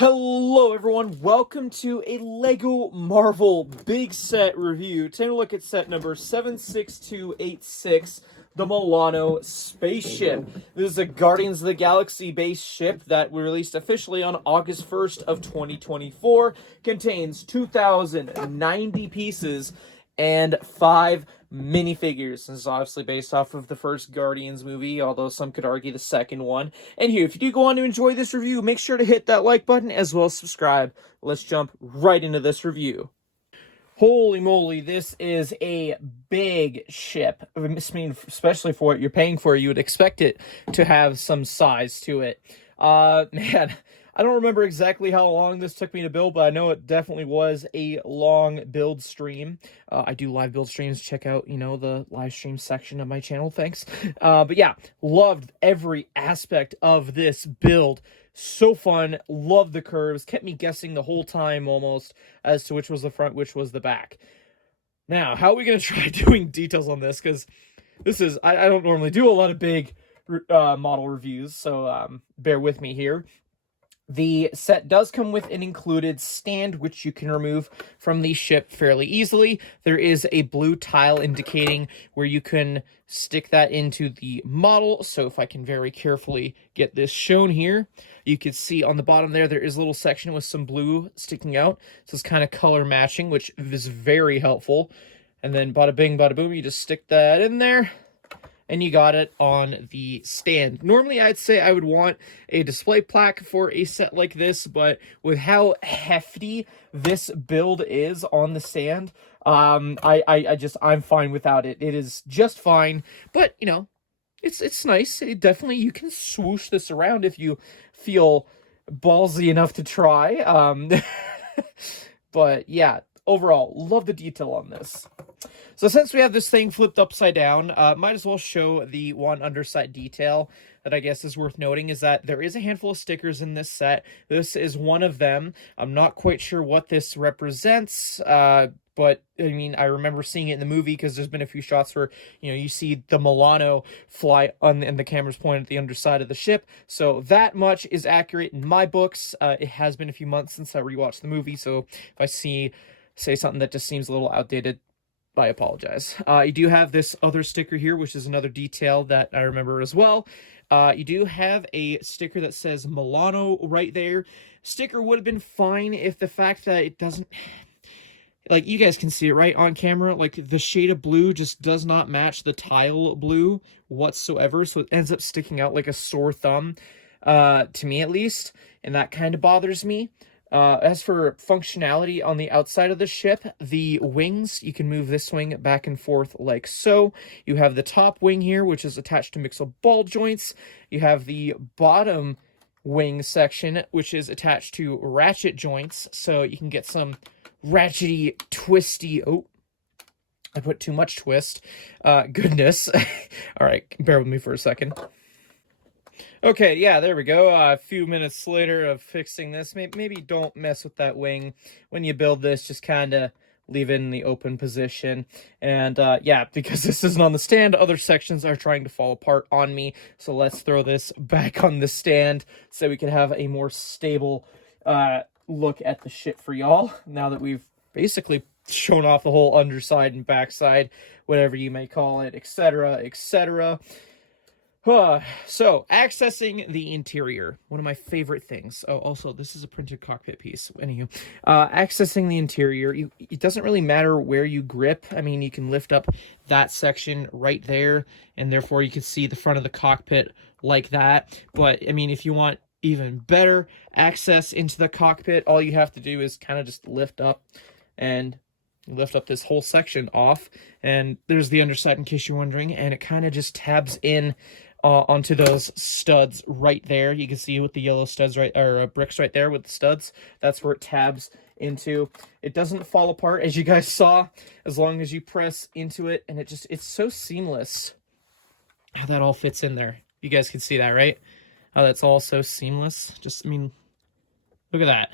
Hello everyone, welcome to a LEGO Marvel big set review. Taking a look at set number 76286, the Milano Spaceship. This is a Guardians of the Galaxy based ship that we released officially on August 1st of 2024. Contains 2,090 pieces and 5 minifigures. This is obviously based off of the first Guardians movie, although some could argue the second one. And here, if you do go on to enjoy this review, make sure to hit that like button as well as subscribe. Let's jump right into this review. Holy moly, this is a big ship. I mean, especially for what you're paying for, you would expect it to have some size to it. Man, I don't remember exactly how long this took me to build, but I know it definitely was a long build stream. I do live build streams. Check out, the live stream section of my channel. Thanks. But yeah, loved every aspect of this build. So fun. Loved the curves. Kept me guessing the whole time almost as to which was the front, which was the back. Now, how are we going to try doing details on this? Because this is, I don't normally do a lot of big model reviews, so bear with me here. The set does come with an included stand, which you can remove from the ship fairly easily. There is a blue tile indicating where you can stick that into the model. So if I can very carefully get this shown here, you can see on the bottom there is a little section with some blue sticking out. So it's kind of color matching, which is very helpful. And then bada bing, bada boom, you just stick that in there, and you got it on the stand. Normally, I'd say I would want a display plaque for a set like this, but with how hefty this build is on the stand, I'm fine without it. It is just fine, but, it's nice. You can swoosh this around if you feel ballsy enough to try. But, yeah, overall, love the detail on this. So since we have this thing flipped upside down, might as well show the one underside detail that I guess is worth noting is that there is a handful of stickers in this set. This is one of them. I'm not quite sure what this represents, but I mean, I remember seeing it in the movie because there's been a few shots where, you see the Milano fly and the camera's pointed at the underside of the ship. So that much is accurate in my books. It has been a few months since I rewatched the movie, so if I say something that just seems a little outdated, I apologize. You do have this other sticker here, which is another detail that I remember as well. You do have a sticker that says Milano right there. Sticker would have been fine if the fact that it doesn't... Like, you guys can see it right on camera. Like, the shade of blue just does not match the tile blue whatsoever. So it ends up sticking out like a sore thumb, to me at least. And that kind of bothers me. As for functionality on the outside of the ship, the wings, you can move this wing back and forth like so. You have the top wing here, which is attached to mixile ball joints. You have the bottom wing section, which is attached to ratchet joints, so you can get some ratchety, twisty... Oh, I put too much twist. Goodness. All right, bear with me for a second. Okay, yeah, there we go. A few minutes later of fixing this. Maybe don't mess with that wing when you build this. Just kind of leave it in the open position. And yeah, because this isn't on the stand, other sections are trying to fall apart on me. So let's throw this back on the stand so we can have a more stable look at the ship for y'all. Now that we've basically shown off the whole underside and backside, whatever you may call it, etc., etc. So, accessing the interior, one of my favorite things. Oh, also, this is a printed cockpit piece. Anywho, accessing the interior, it doesn't really matter where you grip. I mean, you can lift up that section right there, and therefore you can see the front of the cockpit like that. But, I mean, if you want even better access into the cockpit, all you have to do is kind of just lift up this whole section off, and there's the underside in case you're wondering, and it kind of just tabs in onto those studs right there. You can see with the yellow studs bricks right there with the studs. That's where it tabs into. It doesn't fall apart, as you guys saw, as long as you press into it, and it's so seamless how that all fits in there. You guys can see that, right? How that's all so seamless. I mean, look at that.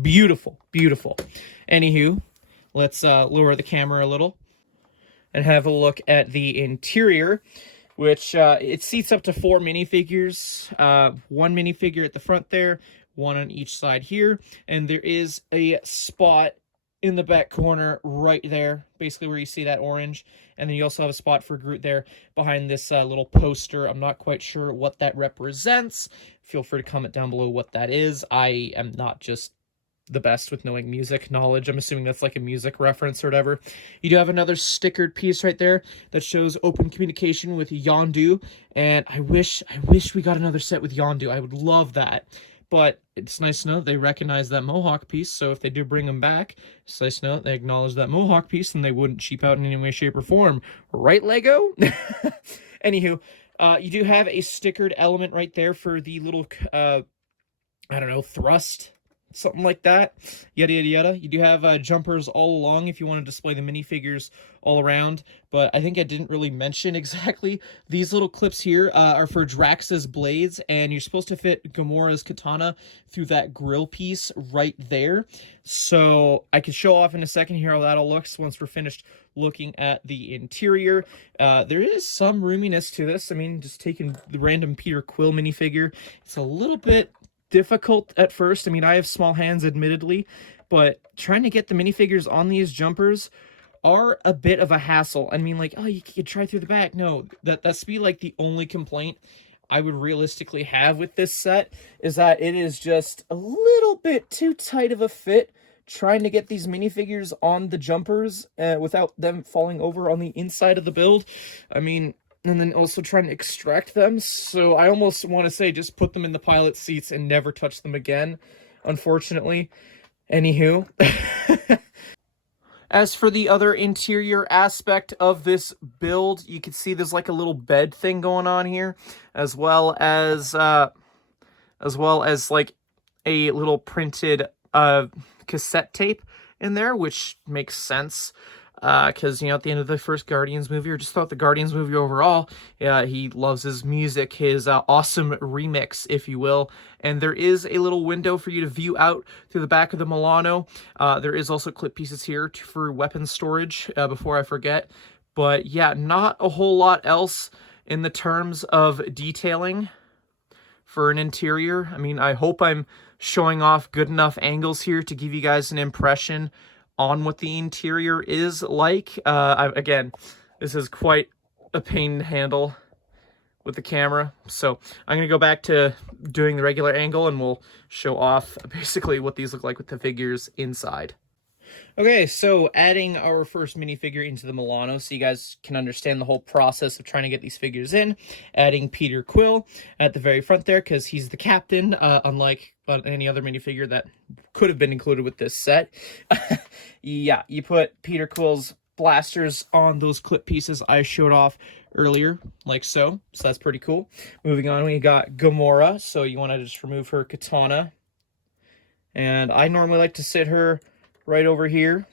Beautiful, beautiful. Anywho, let's lower the camera a little and have a look at the interior, which it seats up to 4 minifigures. One minifigure at the front there, one on each side here, and there is a spot in the back corner right there, basically where you see that orange. And then you also have a spot for Groot there behind this little poster. I'm not quite sure what that represents. Feel free to comment down below what that is. I am not just the best with knowing music knowledge. I'm assuming that's like a music reference or whatever. You do have another stickered piece right there that shows open communication with Yondu, and I wish we got another set with Yondu. I would love that. But it's nice to know they recognize that Mohawk piece, so if they do bring them back, it's nice to know they acknowledge that Mohawk piece and they wouldn't cheap out in any way, shape, or form. Right, Lego? Anywho, you do have a stickered element right there for the little, I don't know, thrust, something like that, yada yada yada. You do have jumpers all along if you want to display the minifigures all around, but I think I didn't really mention exactly. These little clips here are for Drax's blades, and you're supposed to fit Gamora's katana through that grill piece right there. So I can show off in a second here how that all looks once we're finished looking at the interior. There is some roominess to this. I mean, just taking the random Peter Quill minifigure, it's a little bit difficult at first. I mean, I have small hands, admittedly, but trying to get the minifigures on these jumpers are a bit of a hassle. I mean, like, oh, you could try through the back. No, that's be like the only complaint I would realistically have with this set, is that it is just a little bit too tight of a fit trying to get these minifigures on the jumpers without them falling over on the inside of the build. I mean, and then also trying to extract them. So I almost want to say just put them in the pilot seats and never touch them again, unfortunately. Anywho. As for the other interior aspect of this build, you can see there's like a little bed thing going on here, as well as like a little printed cassette tape in there, which makes sense. Because, you know, at the end of the first Guardians movie, or just throughout the Guardians movie overall, he loves his music, his awesome remix, if you will. And there is a little window for you to view out through the back of the Milano. There is also clip pieces here for weapon storage, before I forget. But yeah, not a whole lot else in the terms of detailing for an interior. I mean, I hope I'm showing off good enough angles here to give you guys an impression on what the interior is like. Again, this is quite a pain to handle with the camera, so I'm going to go back to doing the regular angle and we'll show off basically what these look like with the figures inside. Okay, so adding our first minifigure into the Milano so you guys can understand the whole process of trying to get these figures in. Adding Peter Quill at the very front there because he's the captain, unlike any other minifigure that could have been included with this set. Yeah, you put Peter Quill's blasters on those clip pieces I showed off earlier, like so. So that's pretty cool. Moving on, we got Gamora. So you want to just remove her katana. And I normally like to sit her right over here,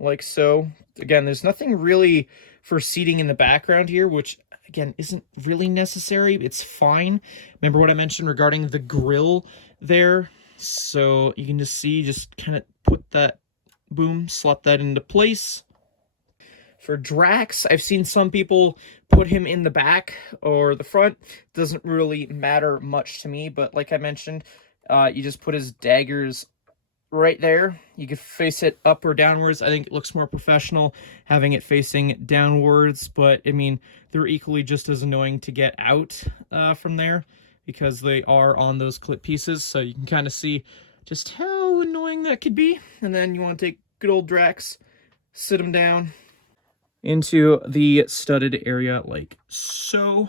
like so. Again, there's nothing really for seating in the background here, which, again, isn't really necessary. It's fine. Remember what I mentioned regarding the grill there? So you can just see, just kind of put that, boom, slot that into place. For Drax, I've seen some people put him in the back or the front. Doesn't really matter much to me, but like I mentioned, you just put his daggers right there. You could face it up or downwards. I think it looks more professional having it facing downwards, but I mean, they're equally just as annoying to get out from there because they are on those clip pieces, so you can kind of see just how annoying that could be. And then you want to take good old Drax, sit him down into the studded area like so.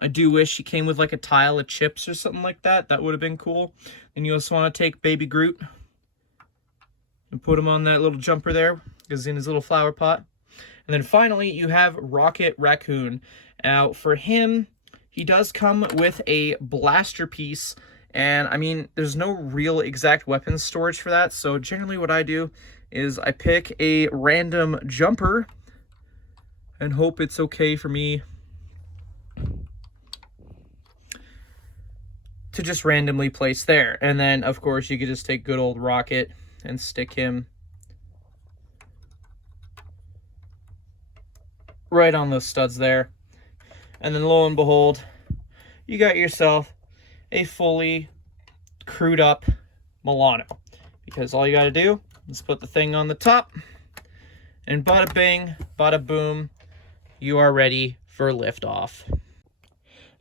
I do wish he came with like a tile of chips or something like that. That would have been cool. And you also want to take Baby Groot and put him on that little jumper there, because in his little flower pot. And then finally, you have Rocket Raccoon. Now, for him, he does come with a blaster piece. And, I mean, there's no real exact weapons storage for that. So, generally what I do is I pick a random jumper and hope it's okay for me to just randomly place there. And then, of course, you could just take good old Rocket and stick him right on those studs there. And then, lo and behold, you got yourself a fully crewed up Milano. Because all you got to do is put the thing on the top, and bada bing, bada boom, you are ready for liftoff.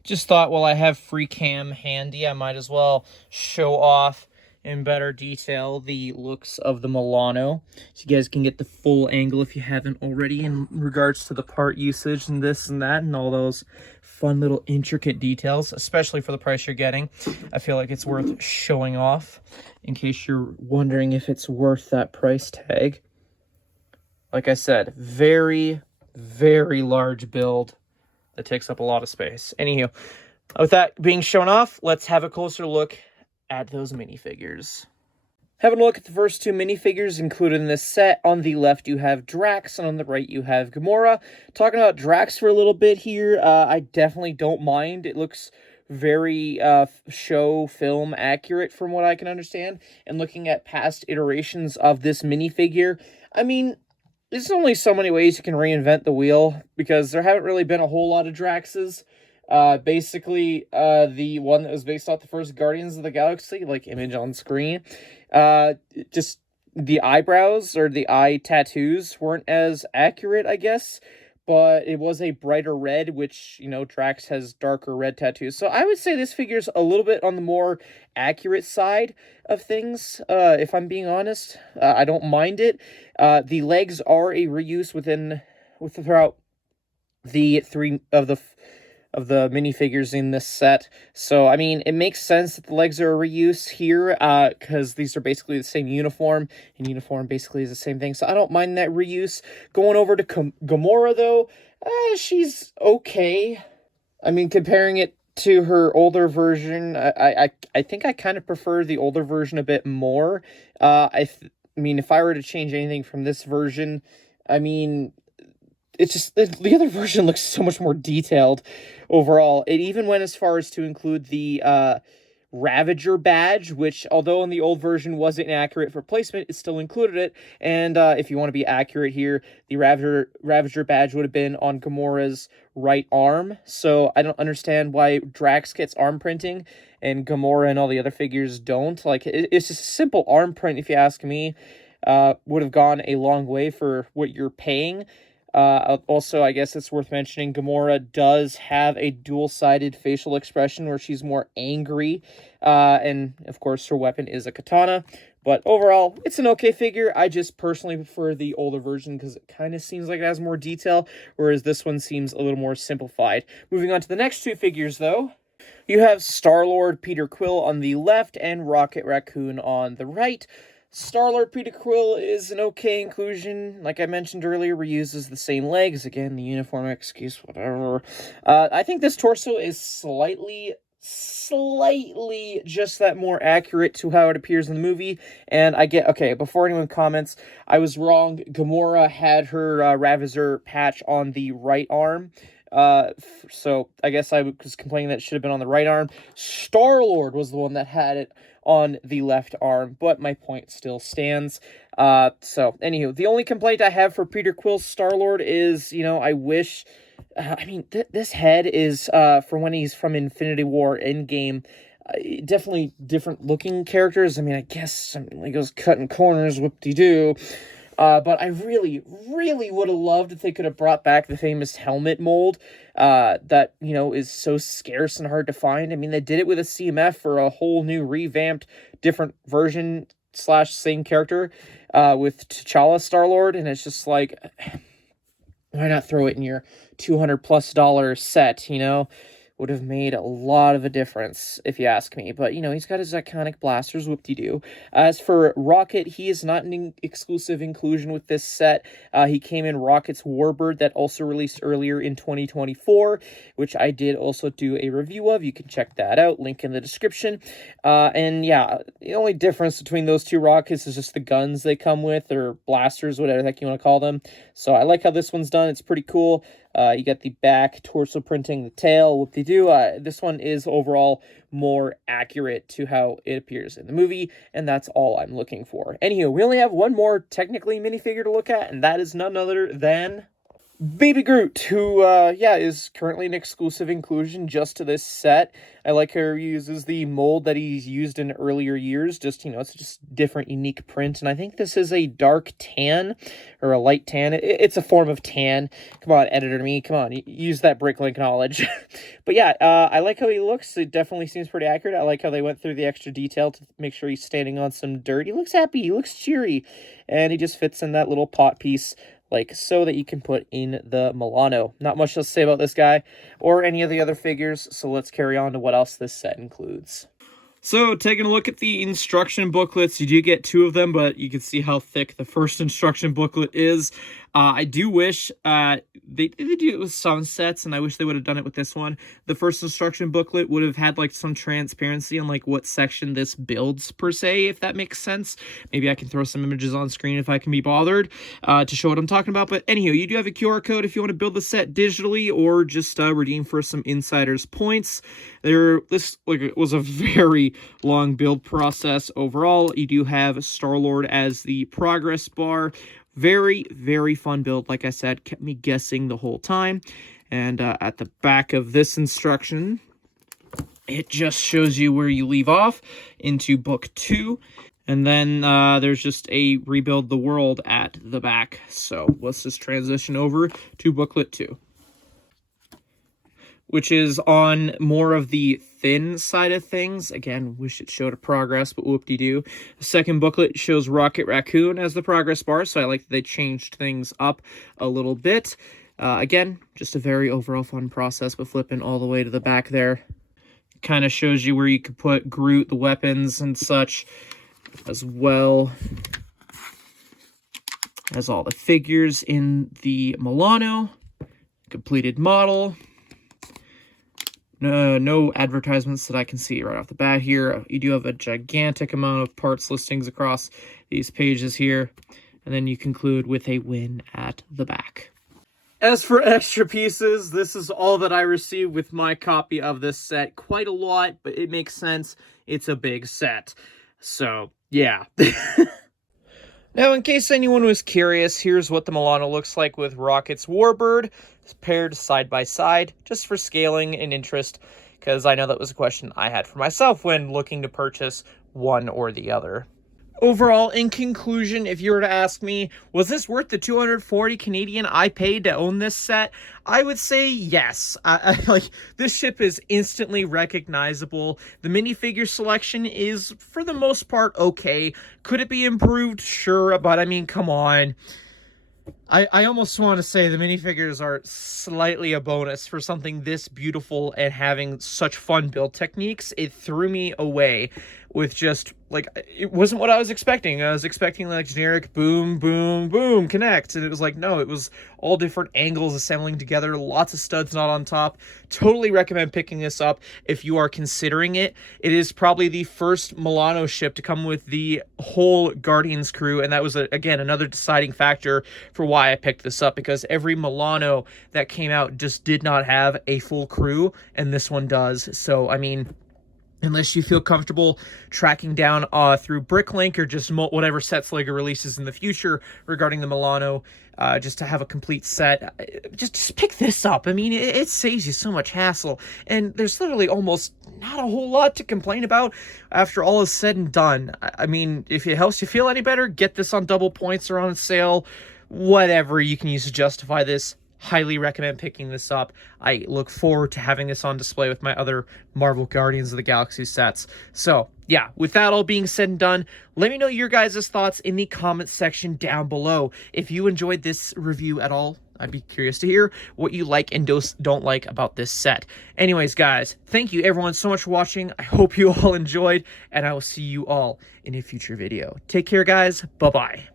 Just thought while I have free cam handy, I might as well show off in better detail the looks of the Milano, so you guys can get the full angle if you haven't already in regards to the part usage and this and that and all those fun little intricate details, especially for the price you're getting. I feel like it's worth showing off in case you're wondering if it's worth that price tag. Like I said, very, very large build that takes up a lot of space. Anywho, with that being shown off, let's have a closer look at those minifigures. Having a look at the first two minifigures included in this set. On the left you have Drax, and on the right you have Gamora. Talking about Drax for a little bit here, I definitely don't mind. It looks very show film accurate from what I can understand. And looking at past iterations of this minifigure, I mean, there's only so many ways you can reinvent the wheel, because there haven't really been a whole lot of Draxes. Basically, the one that was based off the first Guardians of the Galaxy, like image on screen, just the eyebrows or the eye tattoos weren't as accurate, I guess, but it was a brighter red, which, you know, Drax has darker red tattoos. So I would say this figure's a little bit on the more accurate side of things, if I'm being honest. I don't mind it. The legs are a reuse throughout the three of the minifigures in this set. So, I mean, it makes sense that the legs are a reuse here, because these are basically the same uniform, and uniform basically is the same thing. So I don't mind that reuse. Going over to Gamora, though, she's okay. I mean, comparing it to her older version, I think I kind of prefer the older version a bit more. I mean, if I were to change anything from this version, I mean, it's just, the other version looks so much more detailed overall. It even went as far as to include the Ravager badge, which, although in the old version wasn't accurate for placement, it still included it. And if you want to be accurate here, the Ravager badge would have been on Gamora's right arm. So I don't understand why Drax gets arm printing and Gamora and all the other figures don't. Like, it's just a simple arm print, if you ask me. Would have gone a long way for what you're paying. Also, I guess it's worth mentioning, Gamora does have a dual-sided facial expression where she's more angry, and of course her weapon is a katana. But overall, it's an okay figure. I just personally prefer the older version because it kind of seems like it has more detail, whereas this one seems a little more simplified. Moving on to the next two figures, though. You have Star-Lord Peter Quill on the left and Rocket Raccoon on the right. Star-Lord Peter Quill is an okay inclusion. Like I mentioned earlier, reuses the same legs. Again, the uniform excuse, whatever. I think this torso is slightly just that more accurate to how it appears in the movie. And okay, before anyone comments, I was wrong. Gamora had her Ravager patch on the right arm. So I guess I was complaining that it should have been on the right arm. Star-Lord was the one that had it on the left arm, but my point still stands. So anywho, the only complaint I have for Peter Quill's Star-Lord is, you know, I wish, I mean, this head is, for when he's from Infinity War Endgame, definitely different looking characters. I mean, I guess, he goes cutting corners, whoop-de-doo. But I really, really would have loved if they could have brought back the famous helmet mold that, you know, is so scarce and hard to find. I mean, they did it with a CMF for a whole new revamped, different version / same character with T'Challa Star-Lord, and it's just like, why not throw it in your $200+ set, you know? Would have made a lot of a difference, if you ask me. But, you know, he's got his iconic blasters, whoop-de-doo. As for Rocket, he is not an exclusive inclusion with this set. He came in Rocket's Warbird that also released earlier in 2024, which I did also do a review of. You can check that out, link in the description. And yeah, the only difference between those two Rockets is just the guns they come with, or blasters, whatever the heck you want to call them. So I like how this one's done. It's pretty cool. You got the back torso printing, the tail, whoop-de-doo. This one is overall more accurate to how it appears in the movie, and that's all I'm looking for. Anywho, we only have one more technically minifigure to look at, and that is none other than Baby Groot, who, yeah, is currently an exclusive inclusion just to this set. I like how he uses the mold that he's used in earlier years. Just, it's just different, unique print. And I think this is a dark tan, or a light tan. It's a form of tan. Come on, editor me. Come on, use that bricklink knowledge. But yeah, I like how he looks. It definitely seems pretty accurate. I like how they went through the extra detail to make sure he's standing on some dirt. He looks happy. He looks cheery. And he just fits in that little pot piece like so, that you can put in the Milano. Not much else to say about this guy or any of the other figures, so let's carry on to what else this set includes. So, taking a look at the instruction booklets, you do get 2 of them, but you can see how thick the first instruction booklet is. I do wish they do it with some sets, and I wish they would have done it with this one. The first instruction booklet would have had like some transparency on like what section this builds per se, if that makes sense. Maybe I can throw some images on screen if I can be bothered to show what I'm talking about. But anyhow, you do have a QR code if you want to build the set digitally or just redeem for some insiders points. This was a very long build process overall. You do have Star-Lord as the progress bar. Very, very fun build. Like I said, kept me guessing the whole time. And at the back of this instruction, it just shows you where you leave off into book 2. And then there's just a rebuild the world at the back. So let's just transition over to booklet 2, which is on more of the thin side of things. Again, wish it showed a progress, but whoop-de-doo. The second booklet shows Rocket Raccoon as the progress bar, so I like that they changed things up a little bit. Again, just a very overall fun process, but flipping all the way to the back there kind of shows you where you could put Groot, the weapons, and such, as well as all the figures in the Milano. Completed model. No advertisements that I can see right off the bat here. You do have a gigantic amount of parts listings across these pages here. And then you conclude with a win at the back. As for extra pieces, this is all that I received with my copy of this set. Quite a lot, but it makes sense. It's a big set. So, yeah. Now, in case anyone was curious, here's what the Milano looks like with Rocket's Warbird, paired side by side, just for scaling and interest, because I know that was a question I had for myself when looking to purchase one or the other. Overall, in conclusion, if you were to ask me, was this worth the 240 Canadian I paid to own this set? I would say yes. Like, this ship is instantly recognizable. The minifigure selection is, for the most part, okay. Could it be improved? Sure, but I mean, come on. I almost want to say the minifigures are slightly a bonus for something this beautiful and having such fun build techniques. It threw me away with just, like, it wasn't what I was expecting. I was expecting, like, generic boom, boom, boom, connect. And it was like, no, it was all different angles assembling together, lots of studs not on top. Totally recommend picking this up if you are considering it. It is probably the first Milano ship to come with the whole Guardians crew, and that was, again, another deciding factor for why I picked this up, because every Milano that came out just did not have a full crew, and this one does. So, I mean, unless you feel comfortable tracking down through Bricklink or just whatever sets LEGO releases in the future regarding the Milano, just to have a complete set, just pick this up. I mean, it saves you so much hassle, and there's literally almost not a whole lot to complain about after all is said and done. I mean, if it helps you feel any better, get this on double points or on sale. Whatever you can use to justify this. Highly recommend picking this up. I look forward to having this on display with my other Marvel Guardians of the Galaxy sets. So, yeah, with that all being said and done, let me know your guys' thoughts in the comments section down below. If you enjoyed this review at all, I'd be curious to hear what you like and don't like about this set. Anyways, guys, thank you everyone so much for watching. I hope you all enjoyed, and I will see you all in a future video. Take care, guys. Bye-bye.